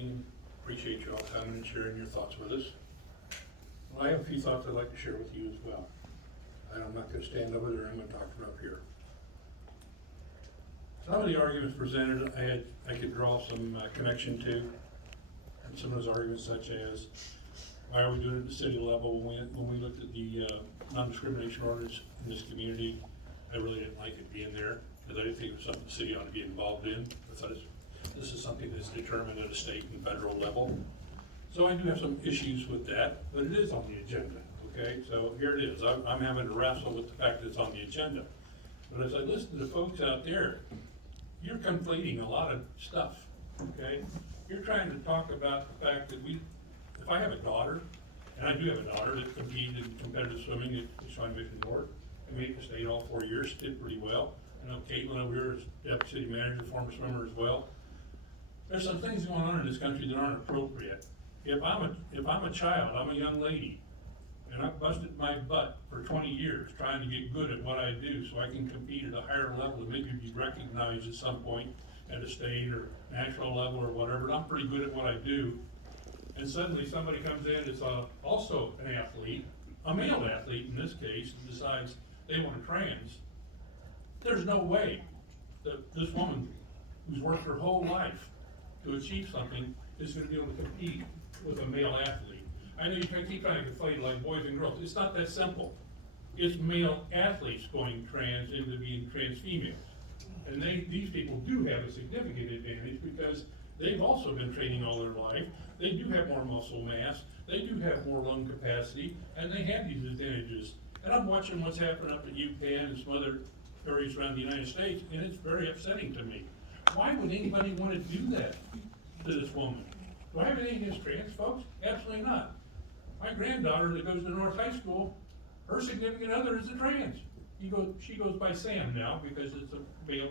evening. Appreciate you all coming and sharing your thoughts with us. Well, I have a few thoughts I'd like to share with you as well. And I'm not going to stand over there, I'm going to talk from up here. Some of the arguments presented, I could draw some connection to. And some of those arguments such as, why are we doing it at the city level? When we looked at the non-discrimination ordinance in this community, I really didn't like it being there, because I didn't think it was something the city ought to be involved in. I thought this is something that's determined at a state and federal level. So I do have some issues with that, but it is on the agenda, okay? So here it is. I'm having to wrestle with the fact that it's on the agenda. But as I listen to the folks out there, you're conflating a lot of stuff, okay? You're trying to talk about the fact that if I have a daughter, and I do have a daughter that competed in competitive swimming at Shawnee Mission North, and made the state all 4 years, did pretty well. I know Caitlin over here is deputy city manager, former swimmer as well. There's some things going on in this country that aren't appropriate. If I'm a child, I'm a young lady, and I've busted my butt for 20 years trying to get good at what I do so I can compete at a higher level and maybe be recognized at some point at a state or national level or whatever, and I'm pretty good at what I do, and suddenly somebody comes in that's also an athlete, a male athlete in this case, and decides they want to trans, there's no way that this woman who's worked her whole life to achieve something is going to be able to compete with a male athlete. I know you keep trying to conflate like boys and girls. It's not that simple. It's male athletes going trans into being trans females. And these people do have a significant advantage because they've also been training all their life. They do have more muscle mass. They do have more lung capacity, and they have these advantages. And I'm watching what's happening up at UPenn and some other areas around the United States, and it's very upsetting to me. Why would anybody want to do that to this woman? Do I have anything against trans folks? Absolutely not. My granddaughter that goes to North High School, her significant other is a trans. She goes by Sam now because it's a male.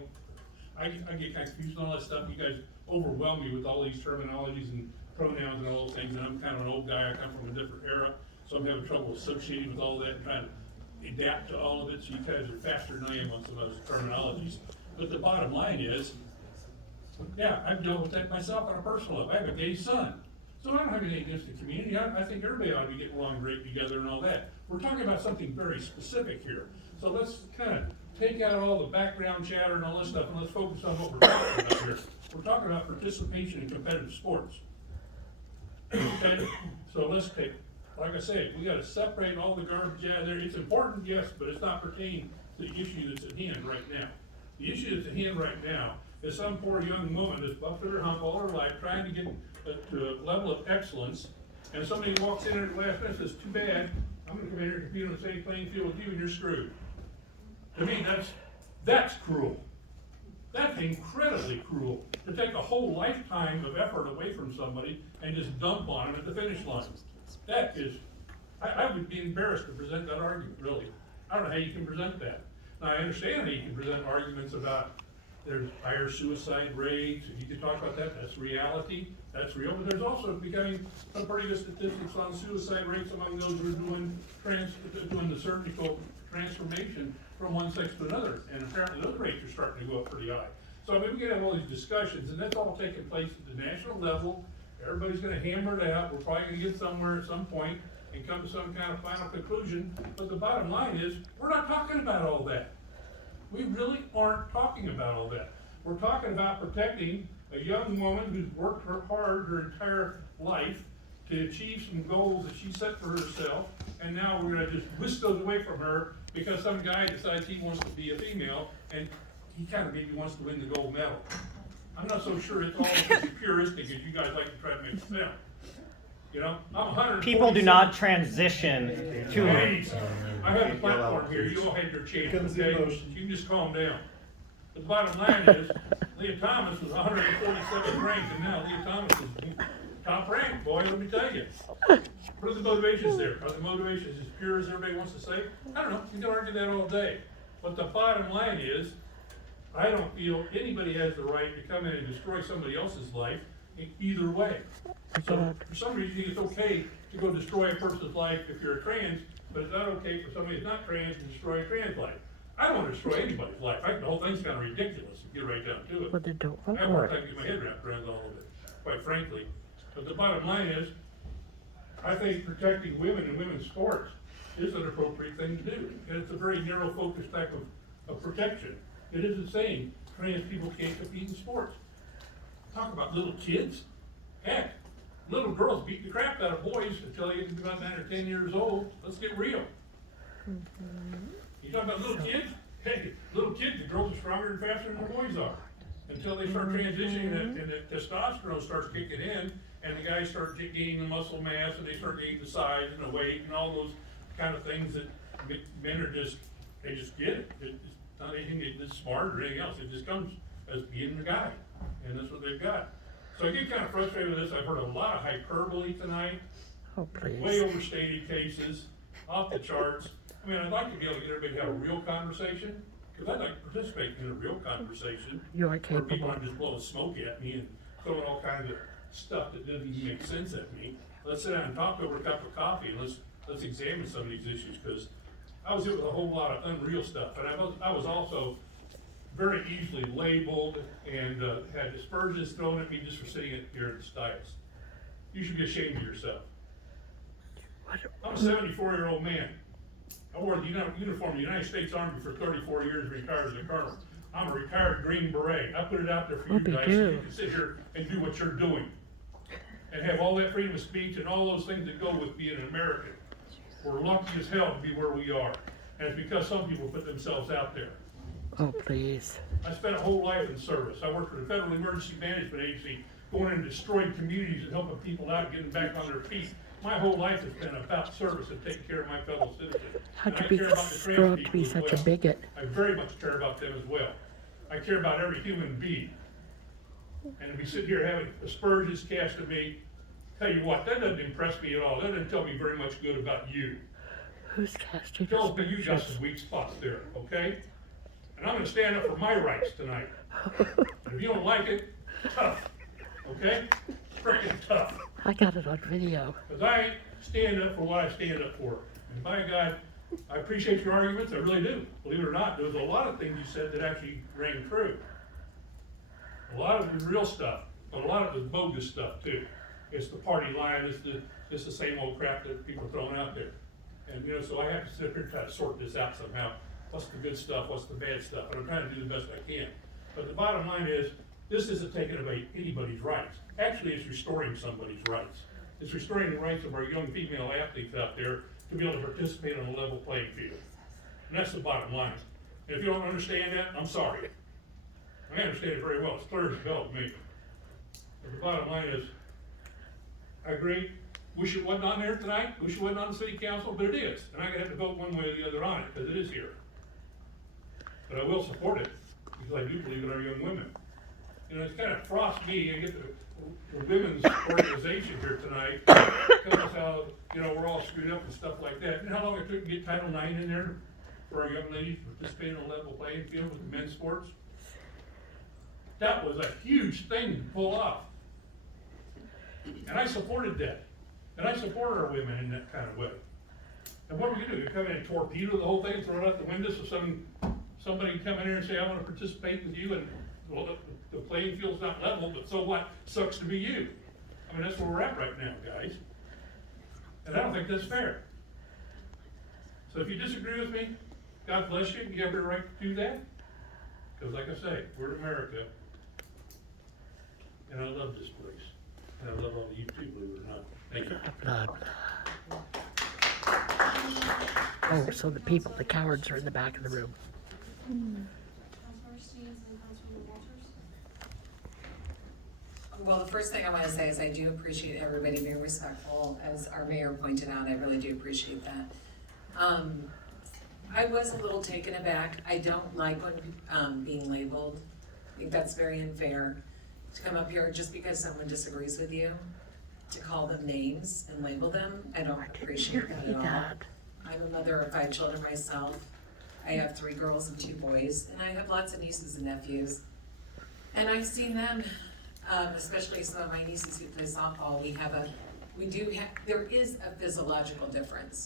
I get kind of confused on all that stuff. You guys overwhelm me with all these terminologies and pronouns and all those things, and I'm kind of an old guy. I come from a different era, so I'm having trouble associating with all that and trying to adapt to all of it, so you guys are faster than I am on some of those terminologies. But the bottom line is, yeah, I've dealt with that myself on a personal level. I have a gay son. So I don't have anything against the community. I think everybody ought to be getting along great together and all that. We're talking about something very specific here. So let's kind of take out all the background chatter and all this stuff, and let's focus on what we're talking about here. We're talking about participation in competitive sports. Okay? So let's take, like I say, we got to separate all the garbage out of there. It's important, yes, but it's not pertaining to the issue that's at hand right now. The issue that's at hand right now is some poor young woman that's busted her hump all her life trying to get to a level of excellence, and somebody walks in at the last minute and says, too bad, I'm going to come in here and compete on the same playing field with you and you're screwed. To me, that's cruel. That's incredibly cruel, to take a whole lifetime of effort away from somebody and just dump on them at the finish line. That is, I would be embarrassed to present that argument, really. I don't know how you can present that. Now, I understand how you can present arguments about there's higher suicide rates, if you can talk about that, that's reality, that's real, but there's also becoming some pretty good statistics on suicide rates among those who are doing the surgical transformation from one sex to another, and apparently those rates are starting to go up pretty high. So I mean, we can have all these discussions, and that's all taking place at the national level. Everybody's gonna hammer it out, we're probably gonna get somewhere at some point and come to some kind of final conclusion, but the bottom line is, we're not talking about all that. We really aren't talking about all that. We're talking about protecting a young woman who's worked hard her entire life to achieve some goals that she set for herself, and now we're gonna just whisk those away from her because some guy decides he wants to be a female and he kind of maybe wants to win the gold medal. I'm not so sure it's all as puristic as you guys like to try to make it sound. You know, I'm 100. People do not transition to. Hey, I have a platform here. You all had your chance. Okay? You can just calm down. The bottom line is, Leah Thomas was 147th ranked, and now Leah Thomas is top ranked. Boy, let me tell you. What are the motivations there? Are the motivations as pure as everybody wants to say? I don't know. You can argue that all day. But the bottom line is, I don't feel anybody has the right to come in and destroy somebody else's life in either way. So for some reason, you think it's okay to go destroy a person's life if you're a trans, but it's not okay for somebody who's not trans to destroy a trans life. I don't want to destroy anybody's life. The whole thing's kind of ridiculous if you get right down to it. But they don't vote I have a for hard it. time getting my head around all of it. quite frankly. But the bottom line is, I think protecting women and women's sports is an appropriate thing to do. And it's a very narrow focused type of protection. It isn't saying trans people can't compete in sports. Talk about little kids. Heck, little girls beat the crap out of boys until they get to be about 9 or 10 years old. Let's get real. You talk about little kids? Hey, little kids, the girls are stronger and faster than the boys are. Until they start transitioning and the testosterone starts kicking in, and the guys start gaining the muscle mass, and they start gaining the size and the weight and all those kind of things that men are just, they just get it. It's not anything that's smart or anything else. It just comes as being the guy, and that's what they've got. So I get kind of frustrated with this. I've heard a lot of hyperbole tonight. Oh, please. Way overstated cases, off the charts. I mean, I'd like to be able to get everybody to have a real conversation, because I'd like to participate in a real conversation. You are Where people capable. aren't just blowing smoke at me and throwing all kinds of stuff that doesn't even make sense at me. Let's sit down and talk over a cup of coffee, and let's examine some of these issues, because I was hit with a whole lot of unreal stuff, and I was also very easily labeled and had aspersions thrown at me just for sitting here at the styles. You should be ashamed of yourself. I'm a 74-year-old man. I wore the uniform of the United States Army for 34 years, retired as a colonel. I'm a retired Green Beret. I put it out there for you guys so you can sit here and do what you're doing. And have all that freedom of speech and all those things that go with being an American. We're lucky as hell to be where we are. And it's because some people put themselves out there. Oh, please. I spent a whole life in service. I worked for the Federal Emergency Management Agency, going in and destroying communities and helping people out, getting back on their feet. My whole life has been about service and taking care of my fellow citizens. How'd And I you care about the trans grow up to be people as such a well. bigot? I very much care about them as well. I care about every human being. And if we sit here having aspersions cast at me, tell you what, that doesn't impress me at all. That doesn't tell me very much good about you. Who's casting It tells me you got aspersions? some weak spots there, okay? And I'm gonna stand up for my rights tonight. And if you don't like it, tough, okay? Freaking tough. I got it on video. Because I stand up for what I stand up for. And by God, I appreciate your arguments, I really do. Believe it or not, there was a lot of things you said that actually rang true. A lot of it was real stuff, but a lot of it was bogus stuff too. It's the party line, it's the same old crap that people are throwing out there. And you know, so I have to sit here and try to sort this out somehow. What's the good stuff, what's the bad stuff, and I'm trying to do the best I can. But the bottom line is, this isn't taking away anybody's rights. Actually, it's restoring somebody's rights. It's restoring the rights of our young female athletes out there to be able to participate on a level playing field. And that's the bottom line. And if you don't understand that, I'm sorry. I understand it very well, it's clear as bell to me. But the bottom line is, I agree, wish it wasn't on there tonight, wish it wasn't on the city council, but it is. And I'm gonna have to vote one way or the other on it, because it is here. But I will support it, because I do believe in our young women. You know, it's kind of frost me, I get the women's organization here tonight, tell us how, you know, we're all screwed up and stuff like that. You know how long it took to get Title IX in there for our young ladies to participate on a level playing field with the men's sports? That was a huge thing to pull off. And I supported that. And I supported our women in that kind of way. And what are we gonna do? You come in and torpedo the whole thing, throw it out the window so somebody can come in here and say, I wanna participate with you, and well, the playing field's not level, but so what? Sucks to be you. I mean, that's where we're at right now, guys. And I don't think that's fair. So if you disagree with me, God bless you, you have every right to do that. Because like I say, we're in America. And I love this place. And I love all of you too, believe it or not. Thank you. Blah, blah. Oh, so the people, the cowards are in the back of the room. Councilmember Stevens and Councilmember Walters. Well, the first thing I want to say is I do appreciate everybody being respectful. As our mayor pointed out, I really do appreciate that. I was a little taken aback. I don't like when being labeled. I think that's very unfair to come up here just because someone disagrees with you, to call them names and label them. I don't appreciate that at all. I'm a mother of 5 children myself. I have 3 girls and 2 boys, and I have lots of nieces and nephews. And I've seen them, especially some of my nieces who play softball, there is a physiological difference.